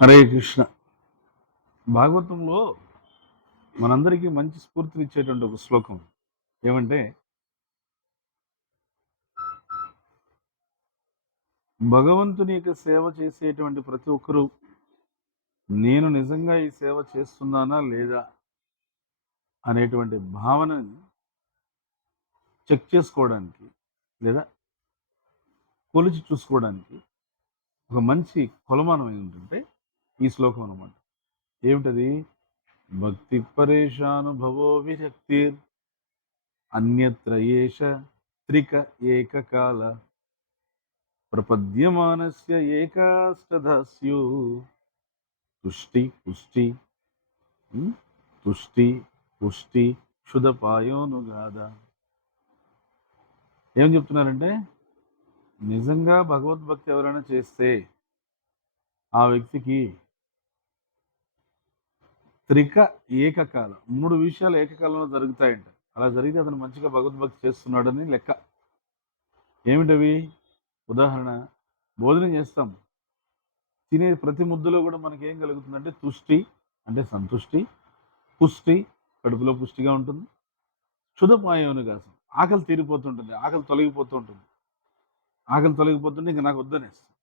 హరే కృష్ణ. భాగవతంలో మనందరికీ మంచి స్ఫూర్తినిచ్చేటువంటి ఒక శ్లోకం ఏమంటే, భగవంతుని యొక్క సేవ చేసేటువంటి ప్రతి ఒక్కరూ నేను నిజంగా ఈ సేవ చేస్తున్నానా లేదా అనేటువంటి భావనని చెక్ చేసుకోవడానికి లేదా కొలిచి చూసుకోవడానికి ఒక మంచి కొలమానం ఏంటంటే ఈ శ్లోకం అన్నమాట. ఏమిటది? భక్తి పరేషానుభవో విరక్తిర్ అన్యత్ర ఏష త్రిక ఏకకాల ప్రపద్యమానస్య ఏకాష్టధ స్యు తుష్టి పుష్టి తుష్టి పుష్టి క్షుధపాయోనుగాద. ఏం చెప్తున్నారంటే, నిజంగా భగవద్భక్తి ఎవరైనా చేస్తే ఆ వ్యక్తికి త్రిక ఏకకాల 3 విషయాలు ఏకకాలంలో జరుగుతాయంట. అలా జరిగితే అతను మంచిగా భగవద్భక్తి చేస్తున్నాడని లెక్క. ఏమిటవి? ఉదాహరణ, భోజనం చేస్తాం. తినే ప్రతి ముద్దలో కూడా మనకేం కలుగుతుందంటే తుష్టి అంటే సంతుష్టి, పుష్టి కడుపులో పుష్టిగా ఉంటుంది, క్షుధపాయోనుగాసం ఆకలి తీరిపోతుంటుంది, ఆకలి తొలగిపోతుంటుంది. ఆకలి తొలగిపోతుంటే ఇంక నాకు వద్దనేస్తుంది.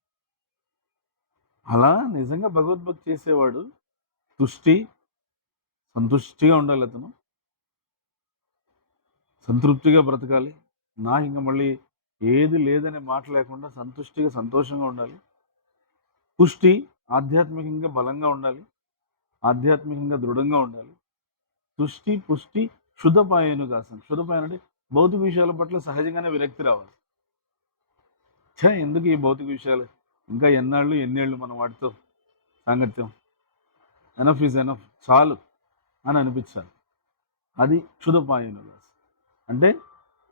అలా నిజంగా భగవద్భక్తి చేసేవాడు తుష్టి సంతుష్టిగా ఉండాలి, అతను సంతృప్తిగా బ్రతకాలి. నాకు ఇంకా మళ్ళీ ఏది లేదనే మాట లేకుండా సంతుష్టిగా సంతోషంగా ఉండాలి. పుష్టి ఆధ్యాత్మికంగా బలంగా ఉండాలి, ఆధ్యాత్మికంగా దృఢంగా ఉండాలి. తుష్టి పుష్టి క్షుధపాయనుగాసం. క్షుధపాయన అంటే భౌతిక విషయాల పట్ల సహజంగానే విరక్తి రావాలి. ఎందుకు ఈ భౌతిక విషయాలు, ఇంకా ఎన్నేళ్ళు మనం వాటితో సాంగత్యం, ఎనఫ్ ఈజ్ ఎనఫ్, చాలు అని అనిపించాలి. అది క్షుధపాయనుగాసం. అంటే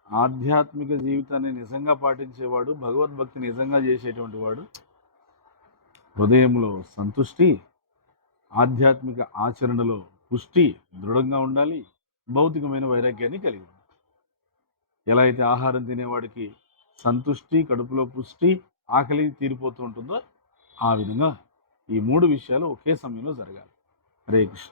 ఆధ్యాత్మిక జీవితాన్ని నిజంగా పాటించేవాడు, భగవద్భక్తి నిజంగా చేసేటువంటి వాడు హృదయంలో సంతుష్టి, ఆధ్యాత్మిక ఆచరణలో పుష్టి దృఢంగా ఉండాలి, భౌతికమైన వైరాగ్యాన్ని కలిగి ఉండాలి. ఎలా అయితే ఆహారం తినేవాడికి సంతుష్టి, కడుపులో పుష్టి, ఆకలి తీరిపోతూ ఉంటుందో ఆ విధంగా ఈ 3 విషయాలు ఒకే సమయంలో జరగాలి. హరే కృష్ణ.